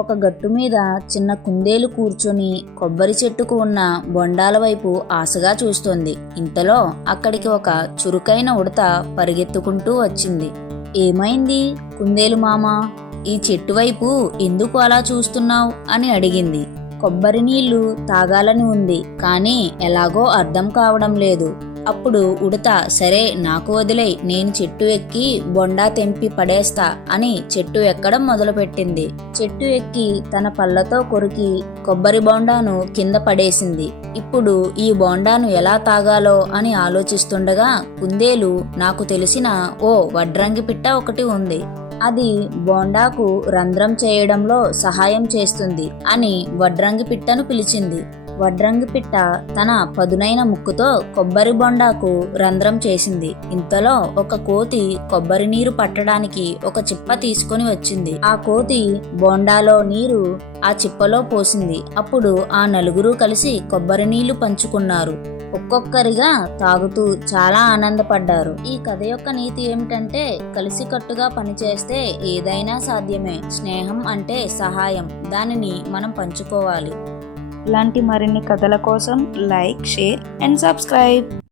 ఒక గట్టు మీద చిన్న కుందేలు కూర్చొని కొబ్బరి చెట్టుకు ఉన్న బొండాల వైపు ఆశగా చూస్తోంది. ఇంతలో అక్కడికి ఒక చురుకైన ఉడత పరిగెత్తుకుంటూ వచ్చింది. ఏమైంది కుందేలు మామా, ఈ చెట్టు వైపు ఎందుకు అలా చూస్తున్నావు అని అడిగింది. కొబ్బరి నీళ్లు తాగాలని ఉంది, కానీ ఎలాగో అర్థం కావడం లేదు. అప్పుడు ఉడత, సరే నాకు వదిలేయ్, నేను చెట్టు ఎక్కి బొండా తెంపి పడేస్తా అని చెట్టు ఎక్కడం మొదలుపెట్టింది. చెట్టు ఎక్కి తన పళ్ళతో కొరికి కొబ్బరి బొండాను కింద పడేసింది. ఇప్పుడు ఈ బొండాను ఎలా తాగాలో అని ఆలోచిస్తుండగా కుందేలు, నాకు తెలిసిన ఓ వడ్రంగి పిట్ట ఒకటి ఉంది, అది బోండాకు రంధ్రం చేయడంలో సహాయం చేస్తుంది అని వడ్రంగి పిట్టను పిలిచింది. వడ్రంగి పిట్ట తన పదునైన ముక్కుతో కొబ్బరి బొండాకు రంధ్రం చేసింది. ఇంతలో ఒక కోతి కొబ్బరి నీరు పట్టడానికి ఒక చిప్ప తీసుకొని వచ్చింది. ఆ కోతి బోండాలో నీరు ఆ చిప్పలో పోసింది. అప్పుడు ఆ నలుగురు కలిసి కొబ్బరి నీళ్లు పంచుకున్నారు. ఒక్కొక్కరిగా తాగుతూ చాలా ఆనందపడ్డారు. ఈ కథ యొక్క నీతి ఏమిటంటే, కలిసికట్టుగా పనిచేస్తే ఏదైనా సాధ్యమే. స్నేహం అంటే సహాయం, దానిని మనం పంచుకోవాలి. ఇలాంటి మరిన్ని కథల కోసం లైక్, షేర్ అండ్ సబ్స్క్రైబ్.